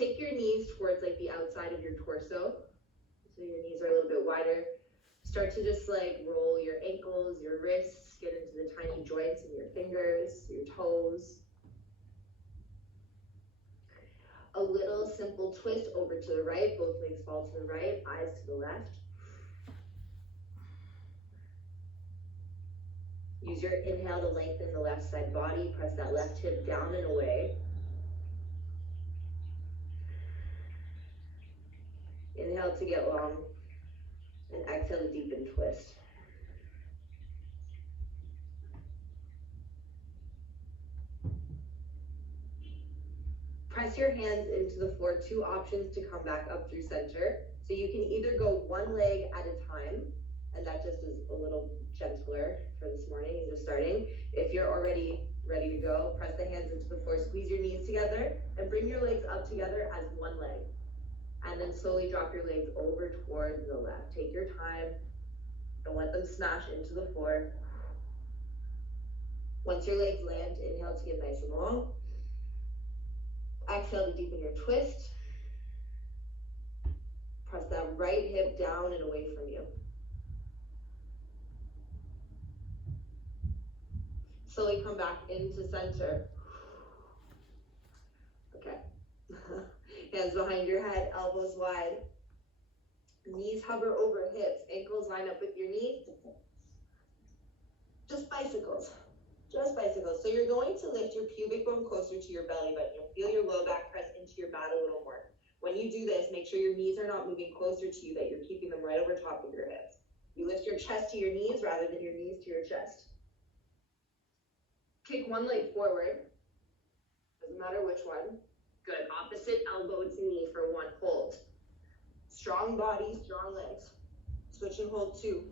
Take your knees towards like the outside of your torso. So your knees are a little bit wider. Start to just like roll your ankles, your wrists, get into the tiny joints in your fingers, your toes. A little simple twist over to the right, both legs fall to the right, eyes to the left. Use your inhale to lengthen the left side body, press that left hip down and away. Inhale to get long, and exhale to deepen twist. Press your hands into the floor, 2 options to come back up through center. So you can either go one leg at a time, and that just is a little gentler for this morning, you're just starting. If you're already ready to go, press the hands into the floor, squeeze your knees together, and bring your legs up together as one leg. And then slowly drop your legs over towards the left. Take your time, don't let them smash into the floor. Once your legs land, inhale to get nice and long. Exhale to deepen your twist. Press that right hip down and away from you. Slowly come back into center. Okay. Hands behind your head, elbows wide. Knees hover over hips, ankles line up with your knees. Just bicycles. Just bicycles. So you're going to lift your pubic bone closer to your belly button. You'll feel your low back press into your mat a little more. When you do this, make sure your knees are not moving closer to you, that you're keeping them right over top of your hips. You lift your chest to your knees rather than your knees to your chest. Kick one leg forward. Doesn't matter which one. Good. Opposite elbow to knee for 1 hold. Strong body, strong legs. Switch and hold 2.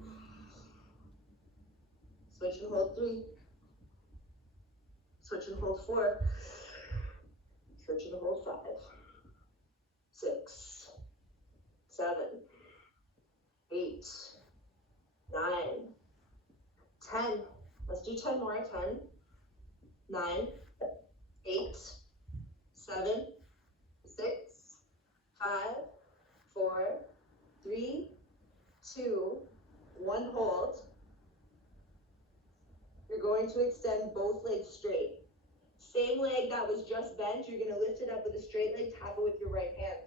Switch and hold 3. Switch and hold 4. Switch and hold 5. 6, 7, 8, 9, 10. Let's do 10 more. 10, 9, 8, 7, 6, 5, 4, 3, 2, 1. Hold. You're going to extend both legs straight. Same leg that was just bent, you're going to lift it up with a straight leg, tap it with your right hand.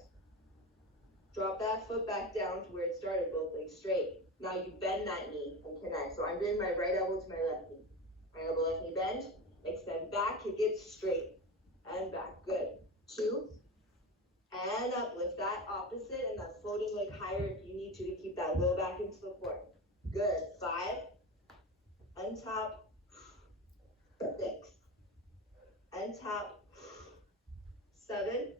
Drop that foot back down to where it started, both legs straight. Now you bend that knee and connect. So I'm doing my right elbow to my left knee. Right elbow, left knee bend. Extend back, kick it straight and back. Good. 2 and up. Lift that opposite and that floating leg higher if you need to keep that low back into the floor. Good. 5 and tap. 6 and tap. 7,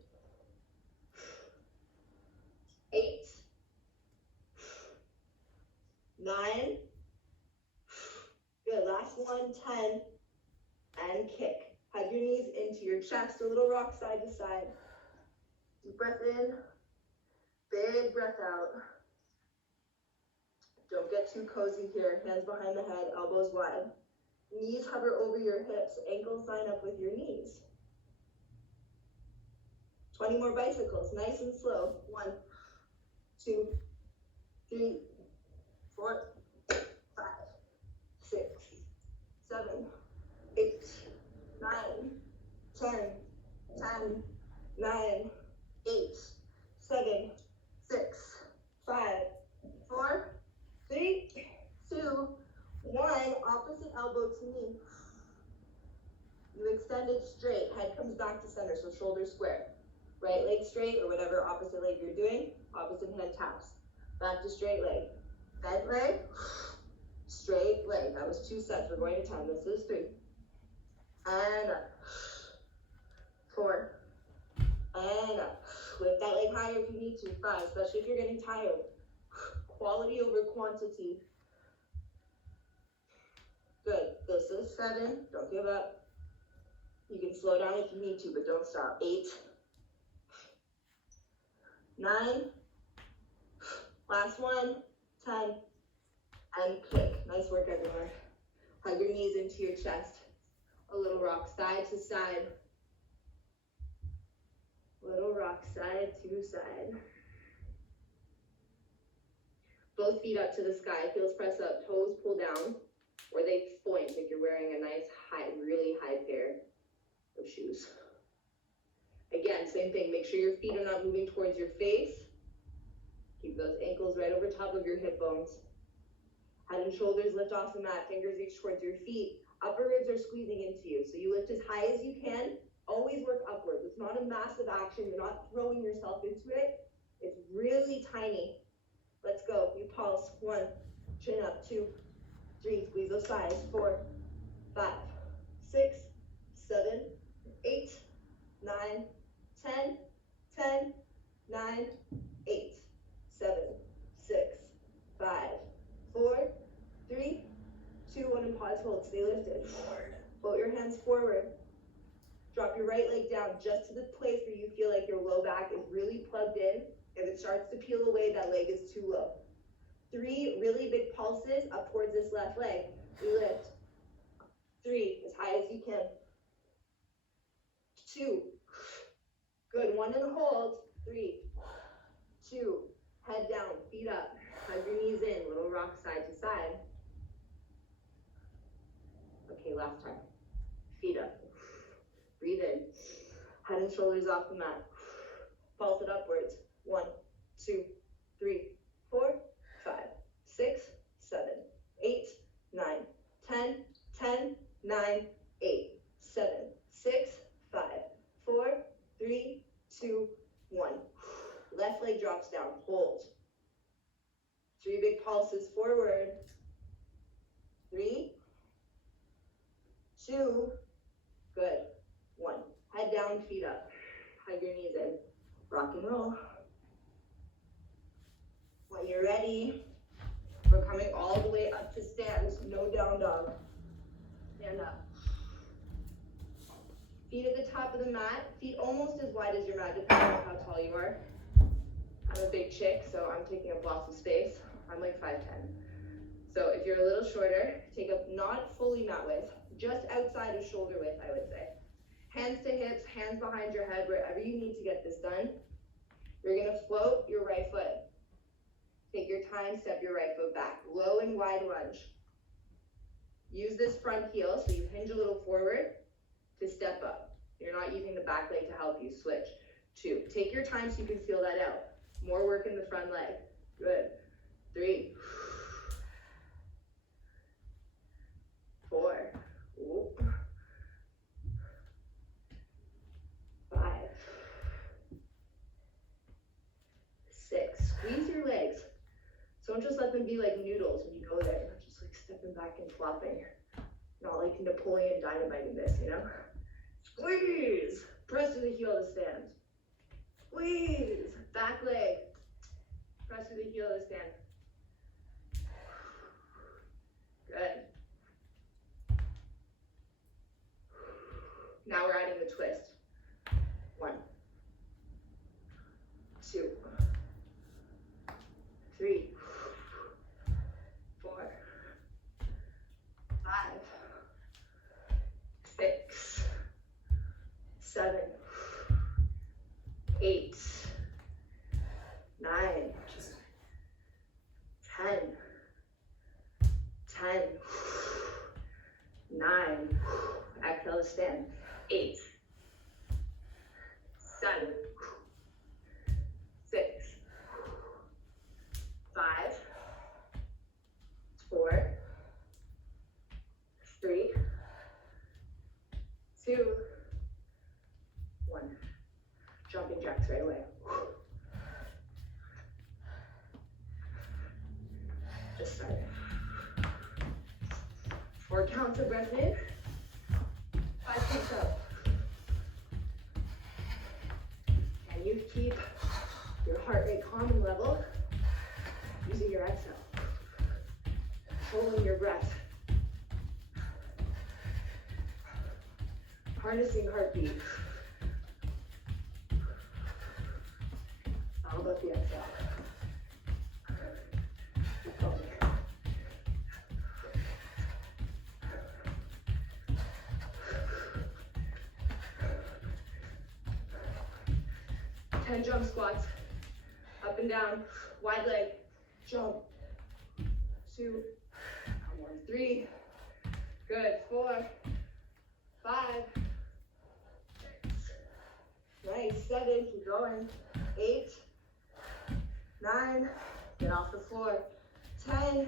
8, 9. Good. Last one. 10 and kick. Hug your knees into your chest, a little rock side to side. Deep breath in, big breath out. Don't get too cozy here. Hands behind the head, elbows wide. Knees hover over your hips, ankles line up with your knees. 20 more bicycles, nice and slow. 1, 2, 3, 4, 5, 6, 7, 8, 9, 10, 10, 9, 8, 7, 6, 5, 4, 3, 2, 1. Opposite elbow to knee. You extend it straight. Head comes back to center, so shoulders square. Right leg straight, or whatever opposite leg you're doing. Opposite hand taps. Back to straight leg. Bent leg. Straight leg. That was 2 sets. We're going to 10. This is 3. And up. 4. And up. Lift that leg higher if you need to. 5, especially if you're getting tired. Quality over quantity. Good. This is 7. Don't give up. You can slow down if you need to, but don't stop. 8. 9. Last one. 10. And kick. Nice work, everyone. Hug your knees into your chest. A little rock side to side. Little rock side to side. Both feet up to the sky, heels press up, toes pull down, or they point like you're wearing a nice high, really high pair of shoes. Again, same thing, make sure your feet are not moving towards your face. Keep those ankles right over top of your hip bones. Head and shoulders lift off the mat, fingers reach towards your feet. Upper ribs are squeezing into you, so you lift as high as you can. Always work upwards. It's not a massive action. You're not throwing yourself into it. It's really tiny. Let's go. You pulse. 1, chin up. 2, 3. Squeeze those thighs. 4, 5, 6, 7, 8, 9, 10, 10, 9, 8, 7, 6, 5, 4, 3, 2, 1, and pause, hold, stay lifted. Forward. Float your hands forward. Drop your right leg down just to the place where you feel like your low back is really plugged in. If it starts to peel away, that leg is too low. 3 really big pulses up towards this left leg. We lift. 3, as high as you can. 2, good, 1 and hold. 3, 2, head down, feet up. Hug your knees in, little rock side to side. Okay, last time. Feet up. Breathe in. Head and shoulders off the mat. Pulse it upwards. 1, 2, 3, 4, 5, 6, 7, 8, 9, 10, 10, 9, 8, 7, 6, 5, 4, 3, 2, 1. Left leg drops down. Hold. 3 big pulses forward. 3, 2, good. 1. Head down, feet up. Hug your knees in. Rock and roll. When you're ready, we're coming all the way up to stand. No down dog. Stand up. Feet at the top of the mat. Feet almost as wide as your mat, depending on how tall you are. I'm a big chick, so I'm taking up lots of space. I'm like 5'10". So if you're a little shorter, take up not fully mat width, just outside of shoulder width, I would say. Hands to hips, hands behind your head, wherever you need to get this done. You're gonna float your right foot. Take your time, step your right foot back. Low and wide lunge. Use this front heel, so you hinge a little forward to step up. You're not using the back leg to help you switch. 2, take your time so you can feel that out. More work in the front leg. Good. 3, 4, 5, 6. Squeeze your legs. Don't just let them be like noodles when you go there. You're just like stepping back and flopping. Not like Napoleon dynamiting this, you know? Squeeze. Press through the heel to stand. Squeeze. Back leg. Press through the heel to stand. Good. Now we're adding the twist. 1, 2, 3, 4, 5, 6, 7, 8, 9, 10, 10, 9, exhale to stand, 8, 7, 6, 5, 4, 3, 2, 1. Jumping jacks right away. Just start. 4 counts of breath in. 5 counts out. Can you keep your heart rate calm and level using your exhale? Holding your breath. Harnessing heartbeat. All about the exhale. Keep going. 10 jump squats, up and down, wide leg, jump, 2, come on, 3, good, 4, 5, 6, nice, 7, keep going, 8, 9, get off the floor, 10,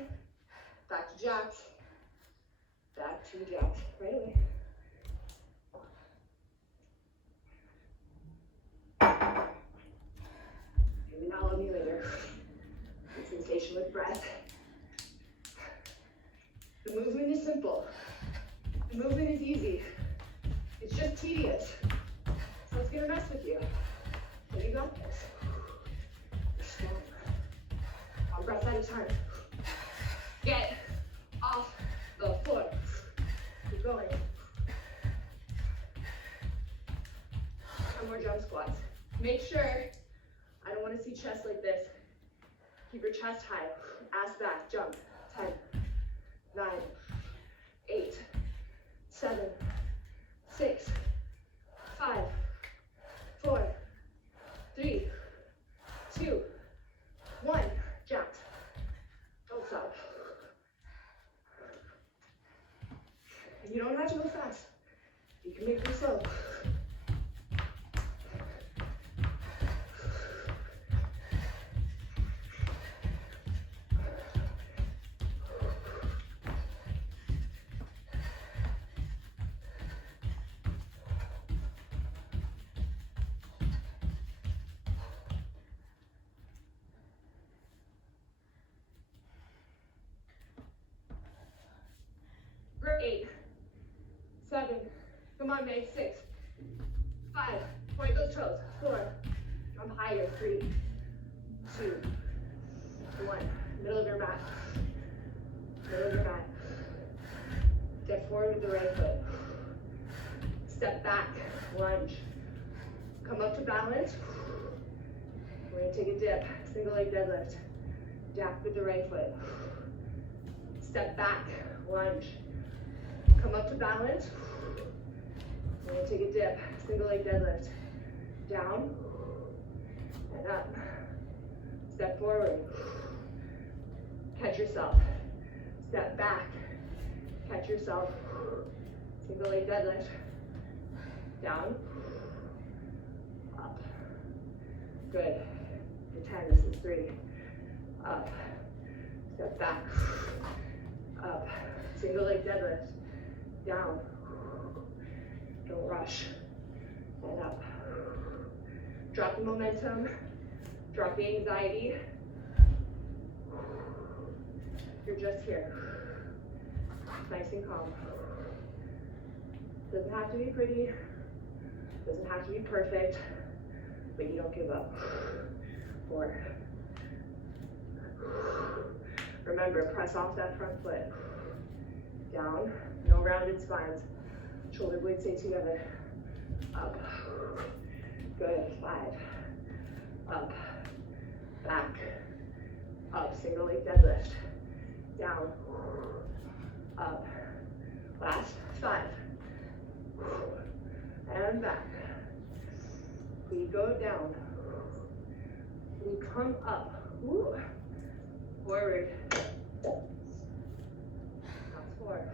back to jacks, right away. Maybe not love me later. Good sensation with breath. The movement is simple. The movement is easy. It's just tedious. So it's gonna mess with you. But you got this. You're strong. One breath at a time. Get off the floor. Keep going. 10 more jump squats. Make sure, I don't want to see chest like this. Keep your chest high. Ass back, jump. 10, 9, 8, 7, 6, 5, 4, 3, 2, 1. Jump. Don't stop. And you don't have to go fast. You can make them slow. Great. 7. Come on, May. 6, 5. Point those toes. 4. Jump higher. 3, 2, 1. Middle of your mat. Middle of your mat. Step forward with the right foot. Step back. Lunge. Come up to balance. We're going to take a dip. Single leg deadlift. Jack with the right foot. Step back. Lunge. Come up to balance. We're going to take a dip. Single leg deadlift. Down and up. Step forward. Catch yourself. Step back. Catch yourself. Single leg deadlift. Down. Up. Good. To 10. This is 3. Up. Step back. Up. Single leg deadlift. Down. Don't rush. And up. Drop the momentum. Drop the anxiety. You're just here. Nice and calm. Doesn't have to be pretty. Doesn't have to be perfect. But you don't give up. 4. Remember, press off that front foot. Down. No rounded spines. Shoulder blades stay together. Up. Good. 5. Up. Back. Up. Single leg deadlift. Down. Up. Last. 5. And back. We go down. We come up. Woo. Forward. Last 4.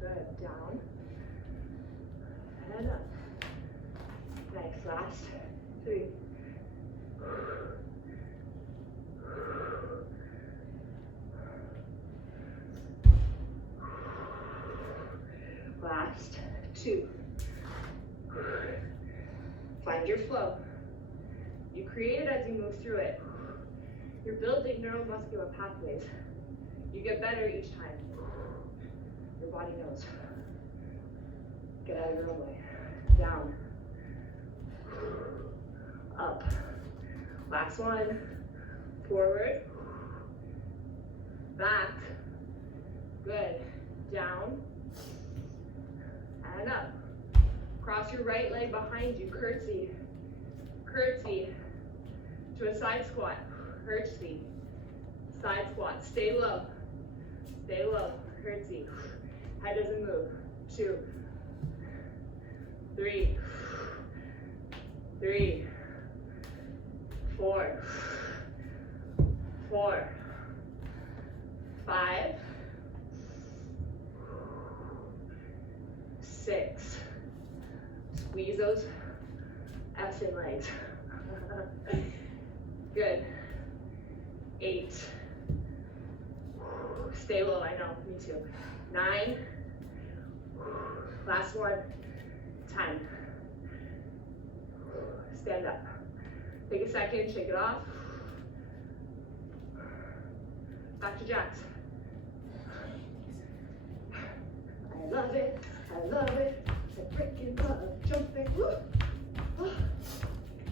Good. Down. And up. Nice. Last 3. Last 2. Find your flow. You create it as you move through it. You're building neuromuscular pathways. You get better each time. Your body knows. Get out of your own way. Down. Up. Last 1. Forward. Back. Good. Down. And up. Cross your right leg behind you. Curtsy. Curtsy. To a side squat. Curtsy. Side squat. Stay low. Stay low. Curtsy. Head doesn't move. 2. 3. 3, 4, 4, 5, 6. Squeeze those effing legs. Good. 8. Stay low, I know, me too. 9. Last one. 10. Stand up. Take a second, shake it off. Back to jacks. I love it, I love it. I freaking love jumping. Woo. Oh.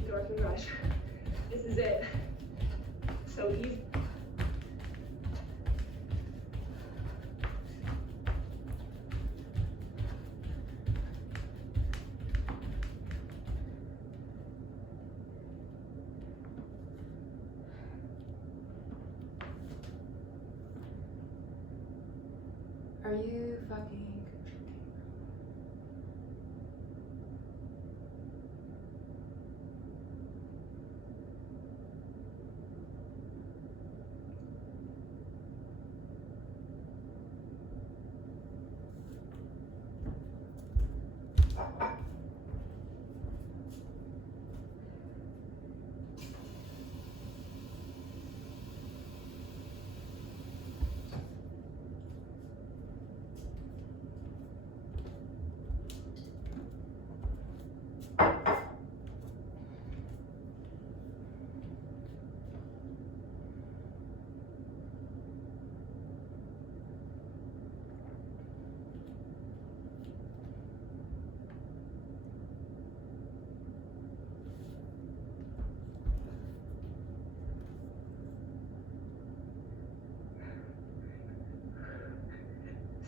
Endorphin rush. This is it. So easy. Are you fucking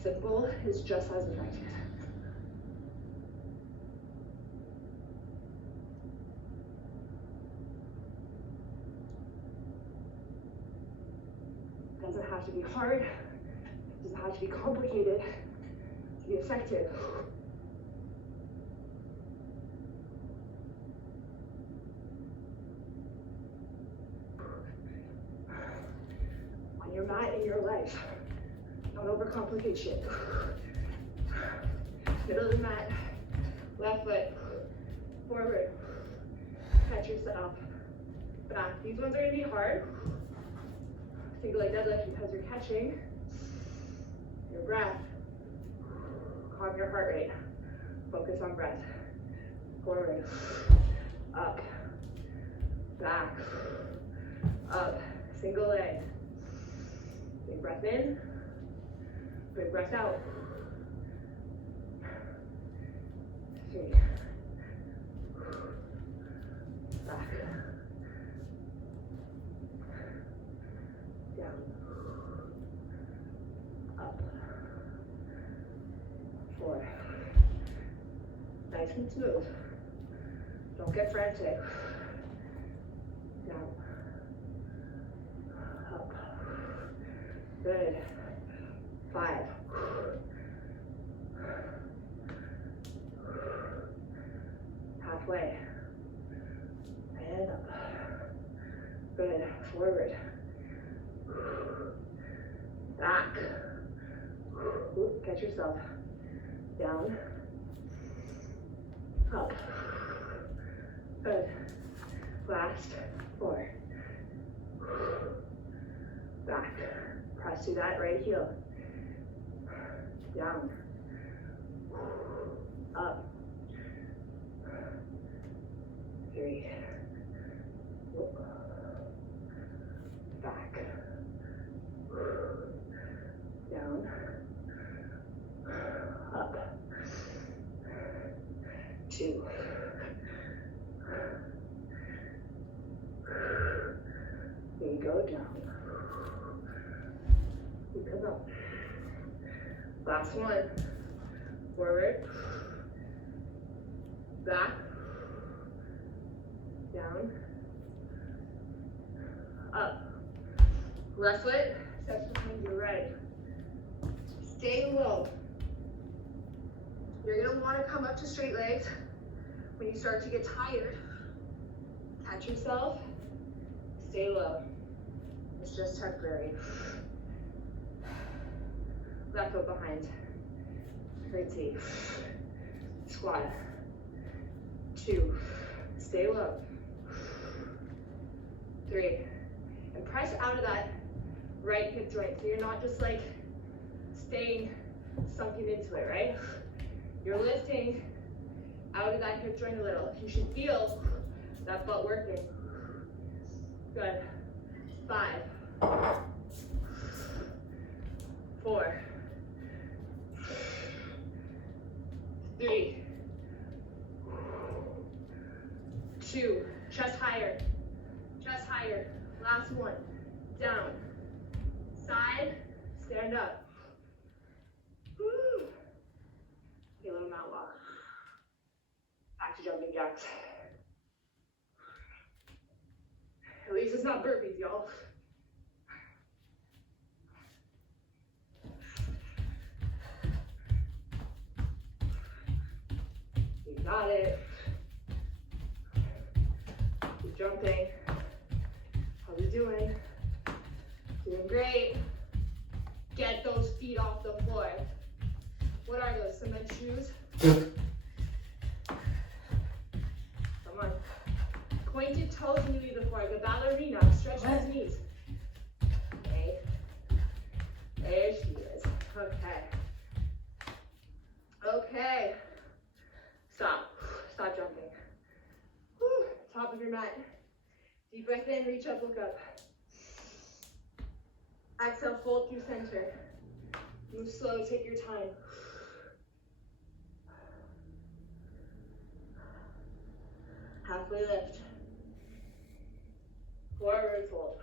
Simple is just as effective. Doesn't have to be hard, doesn't have to be complicated to be effective. On your mat in your life. Don't overcomplicate shit. Middle of the mat, left foot, forward, catch yourself, back. These ones are gonna be hard. Single leg deadlift because you're catching your breath. Calm your heart rate. Focus on breath. Forward, up, back, up, single leg. Big breath in. Big breath out. 3. Back. Down. Up. 4. Nice and smooth. Don't get frantic. Down. Up. Good. 5. Halfway. And up. Good. Forward. Back. Oop, catch yourself. Down. Up. Good. Last. 4. Back. Press through that right heel. Down. Up. 3. Back. Down. Up. 2. There you go, down. You come up. Last one. Forward. Back. Down. Up. Left foot steps behind your right. Stay low. You're gonna wanna come up to straight legs when you start to get tired. Catch yourself. Stay low. It's just temporary. Left foot behind. Curtsy. Squat. 2. Stay low. 3. And press out of that right hip joint. So you're not just like staying sunken into it, right? You're lifting out of that hip joint a little. You should feel that butt working. Good. 5. 4. 3. 2. Chest higher. Chest higher. Last one. Down. Side. Stand up. Woo. Okay, little mat walk. Back to jumping jacks. At least it's not burpees, y'all. You got it. Keep jumping. How we doing? Doing great. Get those feet off the floor. What are those? Cement shoes? Come on. Pointed toes when you leave the floor. The ballerina. Stretch those knees. Okay. There she is. Okay. Okay. Stop. Stop jumping. Whew. Top of your mat. Deep breath in, reach up, look up. Exhale, fold through center. Move slow, take your time. Halfway lift. Forward fold.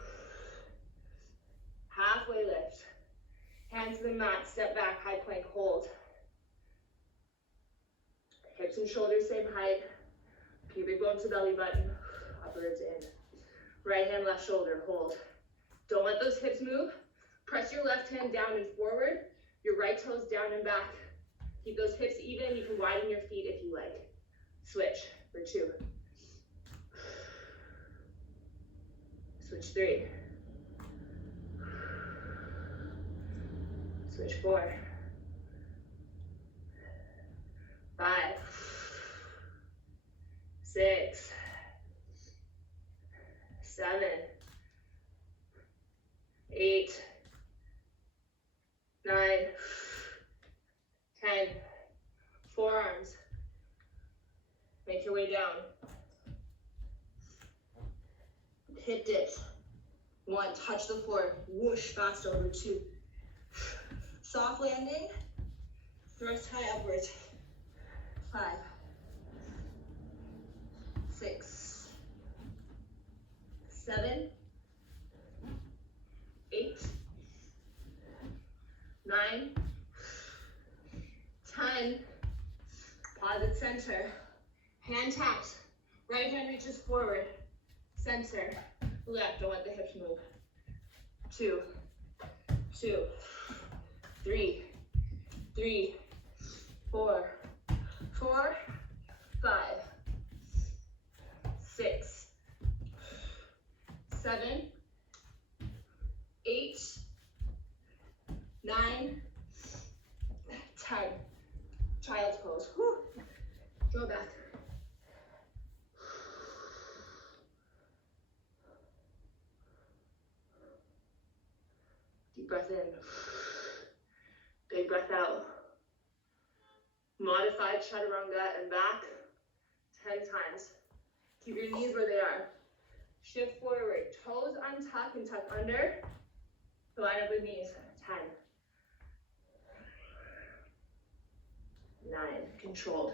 Halfway lift. Hands to the mat, step back, high plank, hold. Hips and shoulders same height. Pubic bone to belly button. Upper ribs in. Right hand, left shoulder, hold. Don't let those hips move. Press your left hand down and forward. Your right toes down and back. Keep those hips even. You can widen your feet if you like. Switch for 2. Switch 3. Switch 4. 5. 6. 7. 8. 9. 10. Forearms. Make your way down. Hip dips. 1, touch the floor. Whoosh, fast over. 2. Soft landing. Thrust high upwards. 5. 6. 7. 8. 9. 10. Pause at center. Hand taps. Right hand reaches forward. Center. Left. Don't let the hips move. 2. 2. 3. 3. 4. 4. 5. 6. 7. 8. 9. 10. Child's pose. Whew. Draw back. Deep breath in. Big breath out. Modified chaturanga and back 10 times. Keep your knees where they are. Shift forward. Toes untuck and tuck under. Line up with knees. 10. 9. Controlled.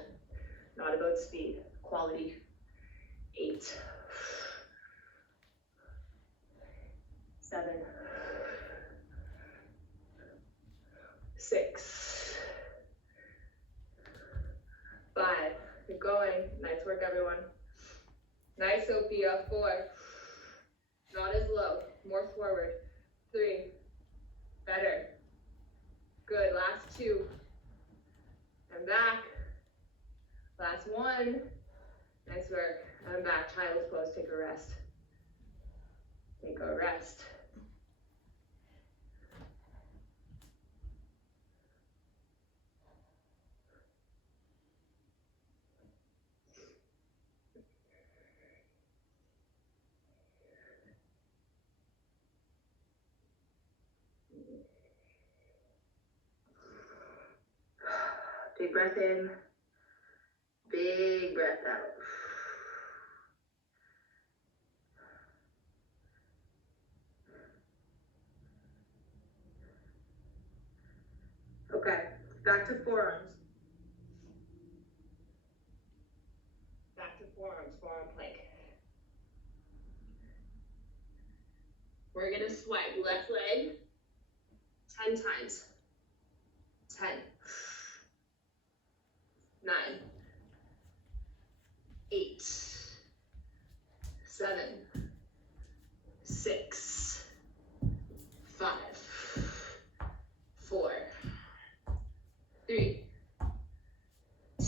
Not about speed. Quality. 8. 7. 6. 5. Keep going. Nice work, everyone. Nice, Sophia. 4. Not as low. More forward. 3. Better. Good. Last 2. And back. Last 1. Nice work. Come back, child's pose, take a rest. Take a rest. Big breath in, big breath out. Okay, back to forearms. Back to forearms, forearm plank. We're gonna swipe left leg 10 times. 10, 9, 8, 7, 6, 5, 4, 3,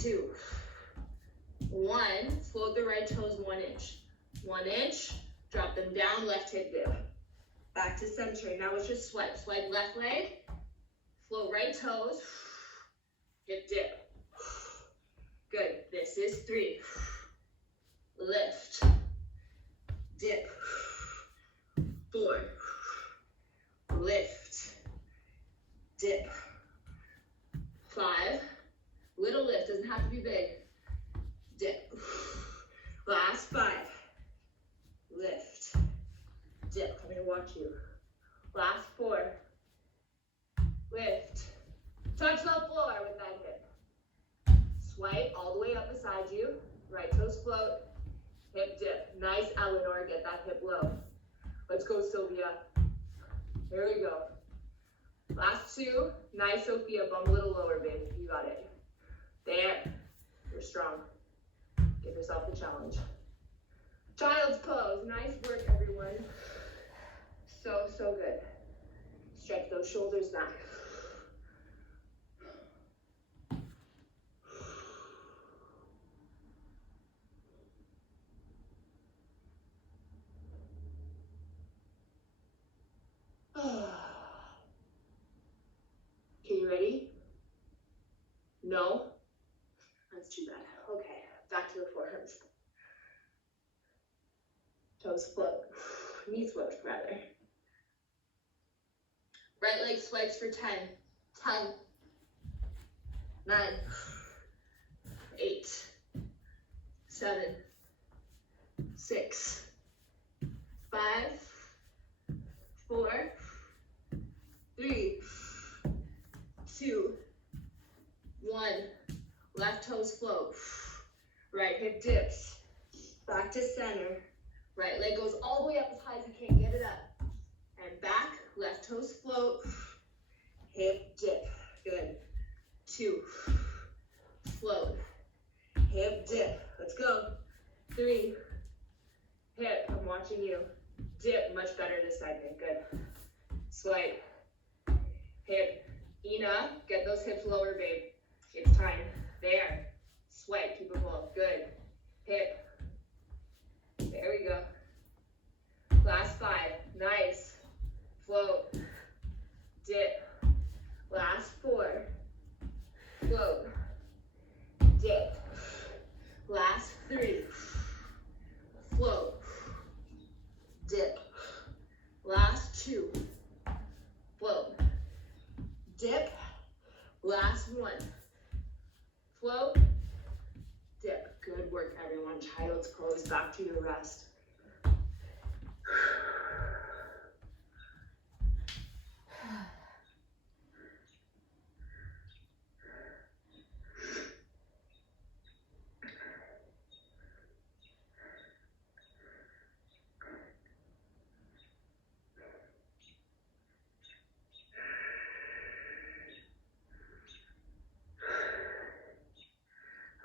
2, 1. Float the right toes 1 inch. 1 inch, drop them down, left hip dip. Back to center. Now it's just swipe. Swipe left leg, float right toes, hip dip. Good. This is 3. Lift, dip. 4. Lift, dip. 5. Little lift, doesn't have to be big. Dip. Last 5. Lift, dip. I'm gonna watch you. Last 4. Lift. Touch the floor with that hip. Swipe all the way up beside you. Right toes float. Hip dip. Nice, Eleanor. Get that hip low. Let's go, Sylvia. Here we go. Last 2. Nice, Sophia. Bum a little lower, babe. You got it. There. You're strong. Give yourself the challenge. Child's pose. Nice work, everyone. So, so good. Stretch those shoulders back. Okay, you ready? No? That's too bad. Okay, back to the forearms. Toes float. Knees float, rather. Right leg swipes for 10. 10. 9. 8. 7. 6. 5. 4. 3. 2. 1. Left toes float. Right hip dips. Back to center. Right leg goes all the way up as high as you can. Get it up. And back. Left toes float. Hip dip. Good. 2. Float. Hip dip. Let's go. 3. Hip. I'm watching you. Dip. Much better this side. Good. Swipe. Hip. Ina, get those hips lower, babe. It's time. There. Swipe. Keep it full. Good. Hip. There we go. Last 5. Nice. Float. Dip. Last 4. Float. Dip. Last 3. Float. Dip. Last 2. Float. Dip. Last 1. Float. Dip. Good work, everyone. Child's pose. Back to your rest.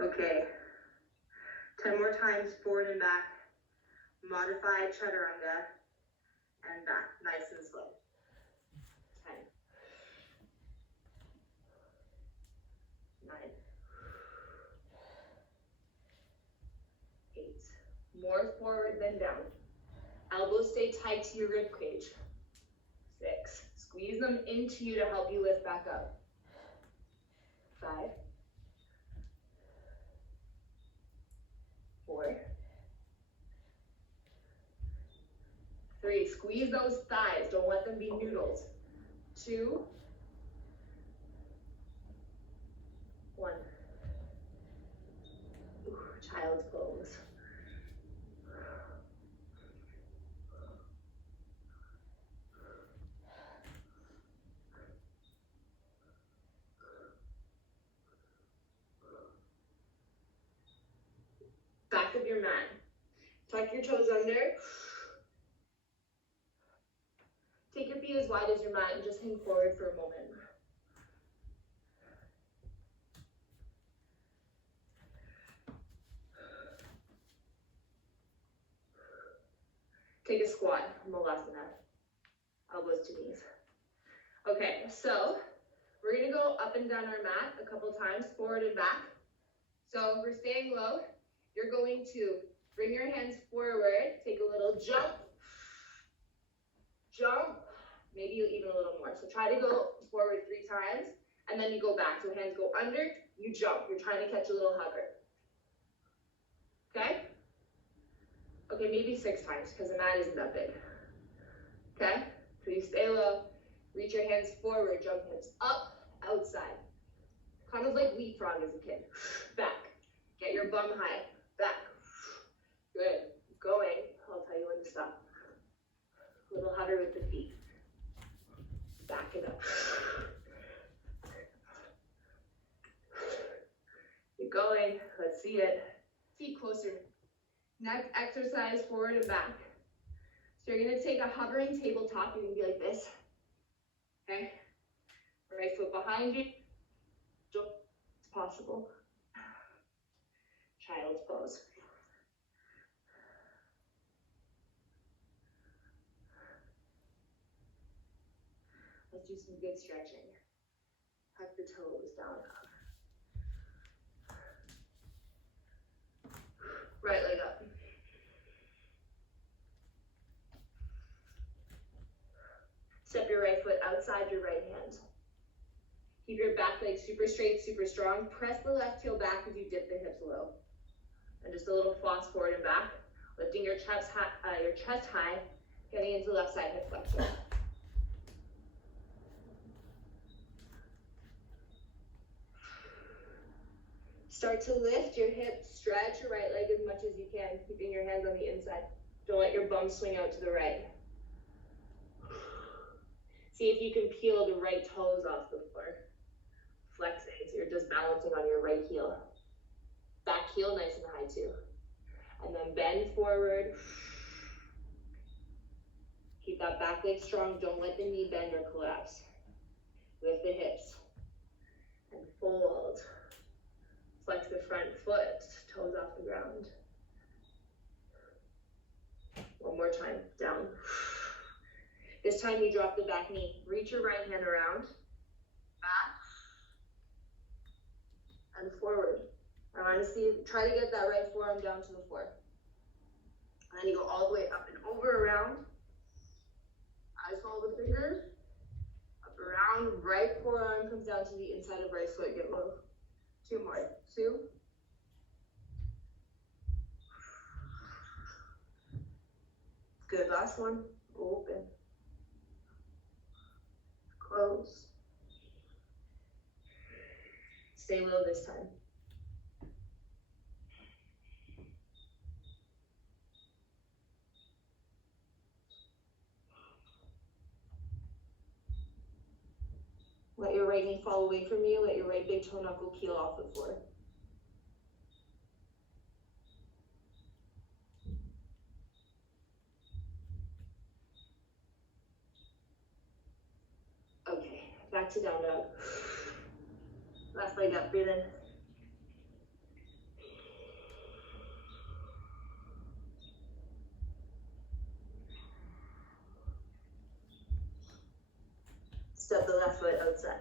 Okay, 10 more times, forward and back, modified chaturanga, and back, nice and slow. 10, 9, 8, more forward than down. Elbows stay tight to your rib cage. 6. Squeeze them into you to help you lift back up. 5. 4. 3. Squeeze those thighs. Don't let them be noodles. 2. 1. Ooh, child's pose. Back of your mat. Tuck your toes under. Take your feet as wide as your mat and just hang forward for a moment. Take a squat, Malasana. Elbows to knees. Okay, so we're gonna go up and down our mat a couple times, forward and back. So if we're staying low, you're going to bring your hands forward, take a little jump, maybe even a little more. So try to go forward 3 times, and then you go back. So hands go under, you jump. You're trying to catch a little hover. Okay? Okay, maybe 6 times, because the mat isn't that big. Okay? So you stay low, reach your hands forward, jump hips up, outside. Kind of like leapfrog as a kid. Back. Get your bum high. Back. Good. Keep going. I'll tell you when to stop. Little hover with the feet. Back it up. Keep going. Let's see it. Feet closer. Next exercise, forward and back. So you're going to take a hovering tabletop. You're going to be like this. Okay? Right foot behind you. Jump as possible. Child's pose. Let's do some good stretching. Tuck the toes down. Right leg up. Step your right foot outside your right hand. Keep your back leg super straight, super strong. Press the left heel back as you dip the hips low. And just a little floss forward and back. Lifting your chest high, getting into left side hip flexion. Start to lift your hips, stretch your right leg as much as you can, keeping your hands on the inside. Don't let your bum swing out to the right. See if you can peel the right toes off the floor. Flexing, so you're just balancing on your right heel. Back heel nice and high too. And then bend forward. Keep that back leg strong. Don't let the knee bend or collapse. Lift the hips. And fold. Flex the front foot, toes off the ground. One more time, down. This time you drop the back knee. Reach your right hand around, back, and forward. I want to see, try to get that right forearm down to the floor. And then you go all the way up and over, around. Eyes follow the fingers. Up, around, right forearm comes down to the inside of right foot, get low. 2 more. 2. Good, last one. Open. Close. Stay low this time. Let your right knee fall away from you. Let your right big toe knuckle peel off the floor. Okay, back to down dog. Last leg up, breathe in. Step the left foot outside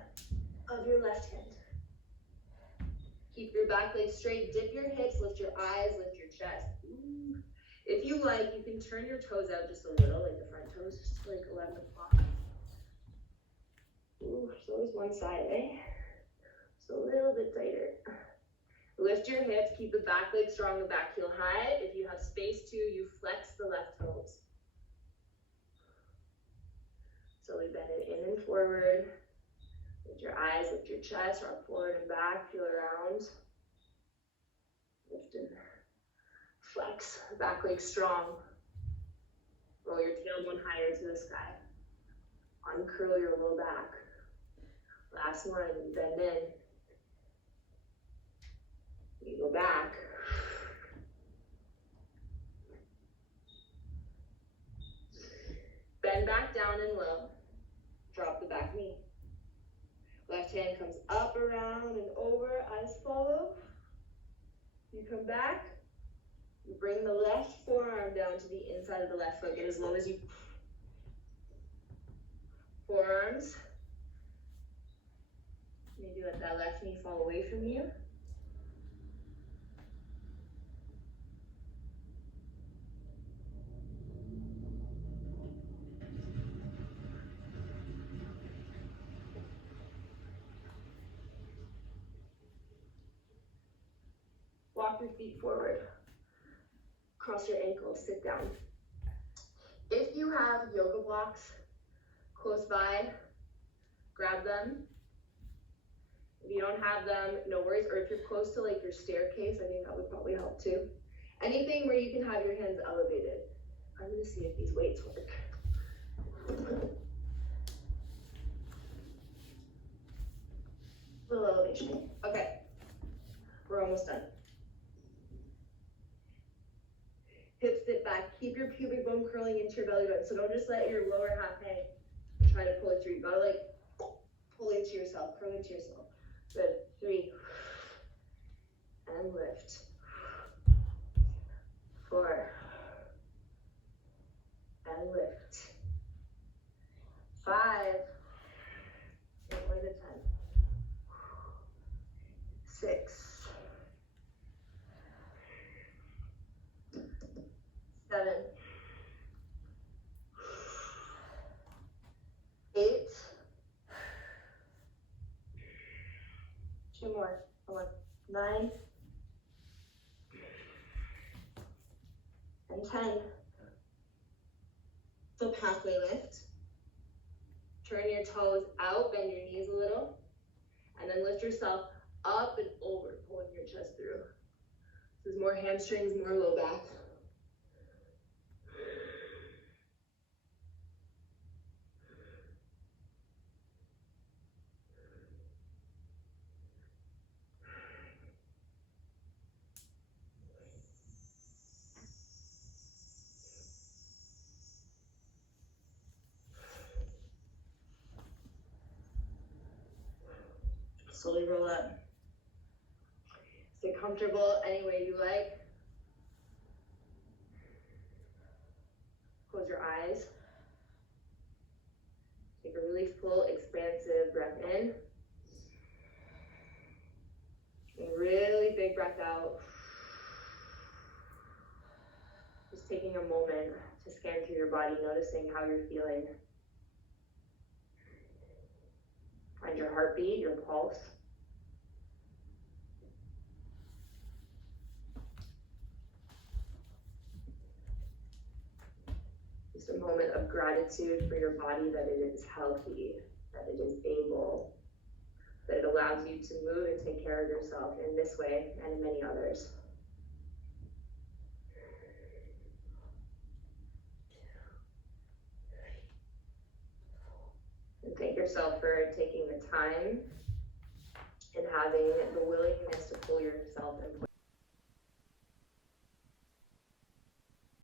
of your left hand. Keep your back leg straight, dip your hips, lift your eyes, lift your chest. Ooh. If you like, you can turn your toes out just a little, like the front toes, just to like 11 o'clock. Ooh, so is one side, eh? Just a little bit tighter. Lift your hips, keep the back leg strong, the back heel high. If you have space to, you flex the left toes. Slowly bend it in and forward. Lift your eyes, lift your chest, rock forward and back, feel around. Lift and flex, back leg strong. Roll your tailbone higher to the sky. Uncurl your low back. Last one, bend in. You go back. Bend back down and low. Drop the back knee. Left hand comes up, around, and over. Eyes follow. You come back. You bring the left forearm down to the inside of the left foot. Get as low as you. Forearms. Maybe let that left knee fall away from you. Walk your feet forward. Cross your ankles, sit down. If you have yoga blocks close by, grab them. If you don't have them, no worries. Or if you're close to like your staircase, I think that would probably help too. Anything where you can have your hands elevated. I'm gonna see if these weights work. A little elevation. Okay, we're almost done. Hips sit back. Keep your pubic bone curling into your belly button. So don't just let your lower half hang. Try to pull it through. You gotta like pull into yourself, curl into yourself. Good. 3. And lift. 4. And lift. 5. One more to 10. 6. 7. 8. 2 more. 9. And 10. So halfway lift. Turn your toes out, bend your knees a little, and then lift yourself up and over, pulling your chest through. This is more hamstrings, more low back. Slowly roll up. Stay comfortable any way you like. Close your eyes. Take a really full, expansive breath in. And really big breath out. Just taking a moment to scan through your body, noticing how you're feeling. Find your heartbeat, your pulse. Just a moment of gratitude for your body, that it is healthy, that it is able, that it allows you to move and take care of yourself in this way and in many others. And thank yourself for taking the time and having the willingness to pull yourself and